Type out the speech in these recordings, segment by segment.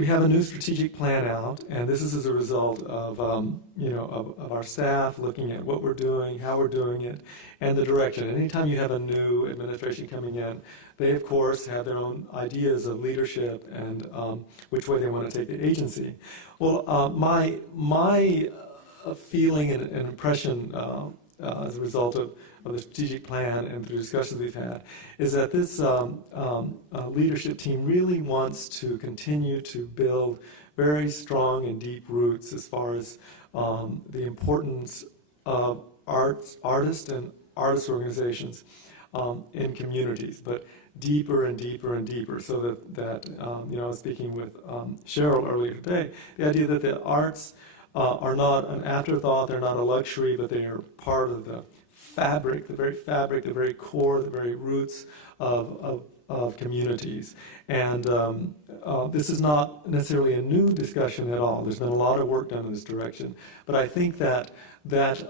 we have a new strategic plan out, and this is as a result of, of our staff looking at what we're doing, how we're doing it, and the direction. Anytime you have a new administration coming in, they, of course, have their own ideas of leadership and which way they want to take the agency. Well, my feeling and impression as a result of the strategic plan and the discussions we've had is that this leadership team really wants to continue to build very strong and deep roots as far as the importance of artists and artist organizations in communities, but deeper and deeper and deeper, so that I was speaking with Cheryl earlier today, the idea that the arts are not an afterthought, they're not a luxury, but they are part of the fabric, the very core, the very roots of communities. And this is not necessarily a new discussion at all. There's been a lot of work done in this direction. But I think that the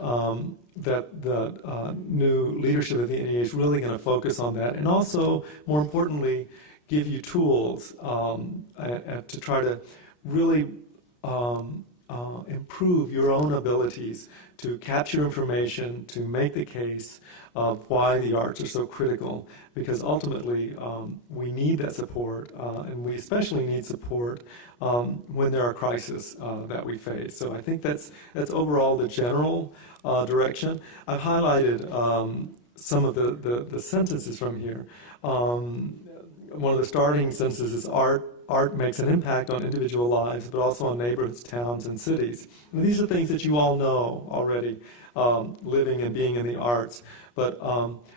new leadership of the NEA is really going to focus on that, and also, more importantly, give you tools to try to really improve your own abilities to capture information, to make the case of why the arts are so critical, because ultimately we need that support, and we especially need support when there are crises that we face. So I think that's overall the general direction. I've highlighted some of the sentences from here. One of the starting sentences is art makes an impact on individual lives, but also on neighborhoods, towns, and cities. And these are things that you all know already, living and being in the arts. But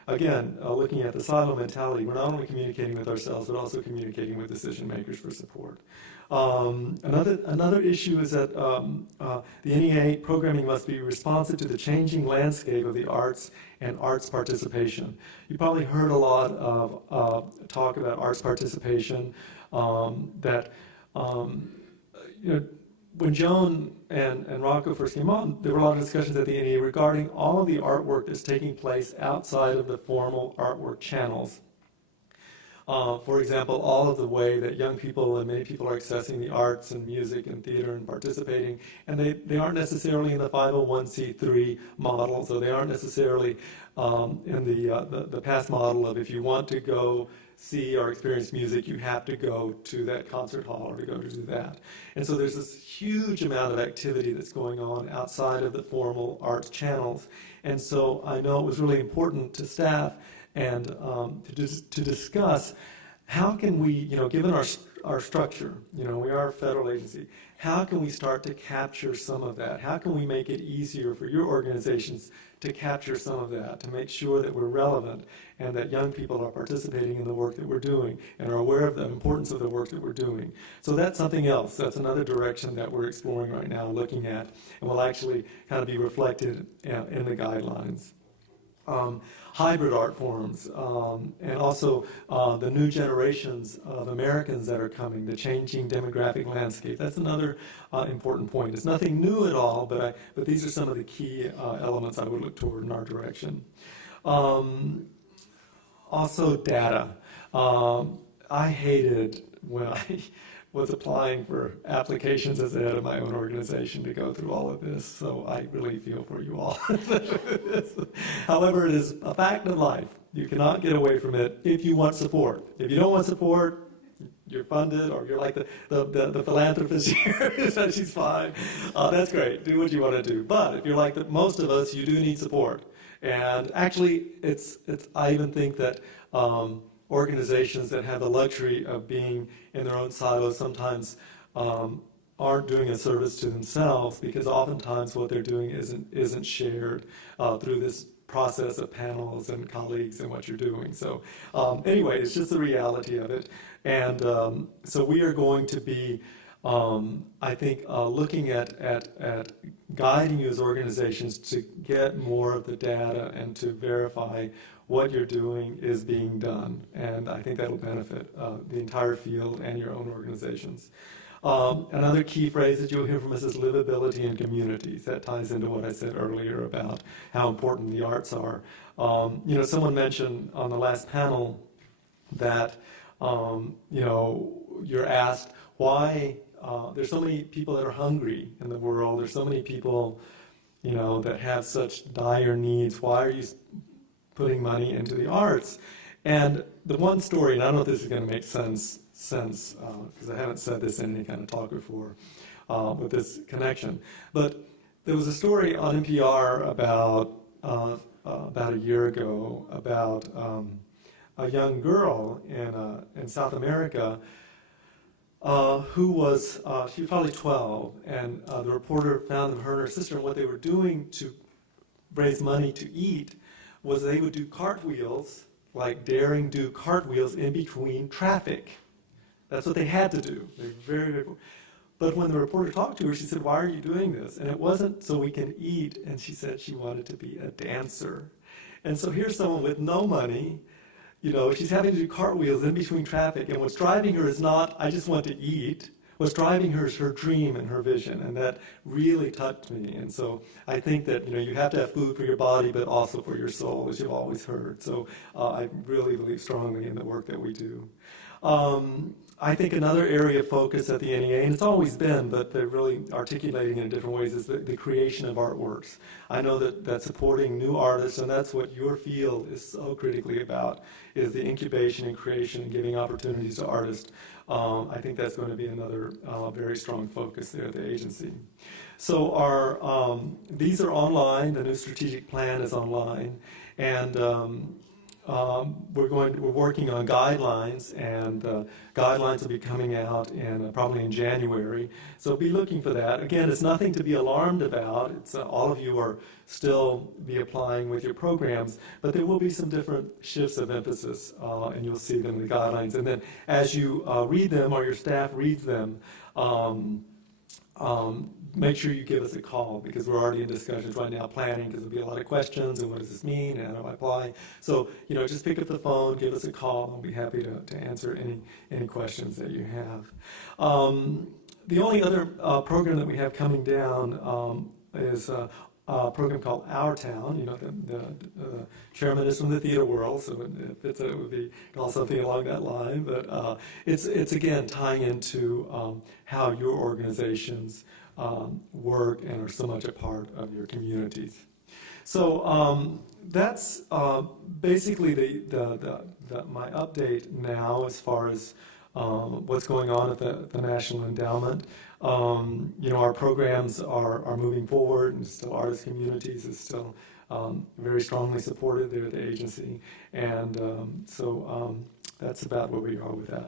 again, looking at the silo mentality, we're not only communicating with ourselves, but also communicating with decision makers for support. Another issue is that the NEA programming must be responsive to the changing landscape of the arts and arts participation. You probably heard a lot of talk about arts participation. When Joan and Rocco first came on, there were a lot of discussions at the NEA regarding all of the artwork that's taking place outside of the formal artwork channels. For example, all of the way that young people and many people are accessing the arts and music and theater and participating, and they aren't necessarily in the 501c3 model, so they aren't necessarily in the past model of if you want to go see or experience music, you have to go to that concert hall or to go to do that. And so there's this huge amount of activity that's going on outside of the formal arts channels. And so I know it was really important to staff and to discuss how can we, given our structure, we are a federal agency, how can we start to capture some of that? How can we make it easier for your organizations to capture some of that, to make sure that we're relevant and that young people are participating in the work that we're doing and are aware of the importance of the work that we're doing. So that's something else. That's another direction that we're exploring right now, looking at, and will actually kind of be reflected in the guidelines. Hybrid art forms, and also the new generations of Americans that are coming, the changing demographic landscape. That's another important point. It's nothing new at all, but these are some of the key elements I would look toward in our direction. Also data. I hated when I was applying for applications as the head of my own organization to go through all of this, so I really feel for you all. However, it is a fact of life. You cannot get away from it if you want support. If you don't want support, you're funded, or you're like the philanthropist here, she's fine. That's great. Do what you want to do. But if you're like most of us, you do need support. And actually, I even think that organizations that have the luxury of being in their own silos sometimes aren't doing a service to themselves, because oftentimes what they're doing isn't shared through this process of panels and colleagues and what you're doing. So anyway, it's just the reality of it. And so we are going to be, I think, looking at guiding you as organizations to get more of the data and to verify what you're doing is being done. And I think that'll benefit the entire field and your own organizations. Another key phrase that you'll hear from us is livability in communities. That ties into what I said earlier about how important the arts are. Someone mentioned on the last panel that, you're asked, why there's so many people that are hungry in the world. There's so many people, that have such dire needs. Why are you putting money into the arts? And the one story, and I don't know if this is going to make sense because I haven't said this in any kind of talk before with this connection, but there was a story on NPR about a year ago about a young girl in South America who was, she was probably 12, and the reporter found them, her and her sister, and what they were doing to raise money to eat was they would do cartwheels, like daring do cartwheels in between traffic. That's what they had to do. They were very, very poor. But when the reporter talked to her, she said, "Why are you doing this?" And it wasn't so we can eat, and she said she wanted to be a dancer. And so here's someone with no money, she's having to do cartwheels in between traffic, and what's driving her is not, "I just want to eat." What's driving her is her dream and her vision, and that really touched me. And so I think that, you have to have food for your body, but also for your soul, as you've always heard. So I really believe strongly in the work that we do. I think another area of focus at the NEA, and it's always been, but they're really articulating it in different ways, is the creation of artworks. I know that supporting new artists, and that's what your field is so critically about, is the incubation and creation and giving opportunities to artists. I think that's going to be another very strong focus there at the agency. So these are online. The new strategic plan is online, and we're working on guidelines, and guidelines will be coming out probably in January. So be looking for that. Again, it's nothing to be alarmed about. It's all of you are still be applying with your programs, but there will be some different shifts of emphasis, and you'll see them in the guidelines. And then as you read them, or your staff reads them, make sure you give us a call, because we're already in discussions right now, planning, because there'll be a lot of questions, and what does this mean, and how do I apply? So, just pick up the phone, give us a call, and we'll be happy to answer any questions that you have. The only other program that we have coming down is a program called Our Town. The chairman is from the theater world, so it would be called something along that line. But it's again tying into how your organizations work and are so much a part of your communities. So that's basically my update now as far as what's going on at the National Endowment. Our programs are moving forward, and still artist communities is still very strongly supported there at the agency, and so that's about where we are with that.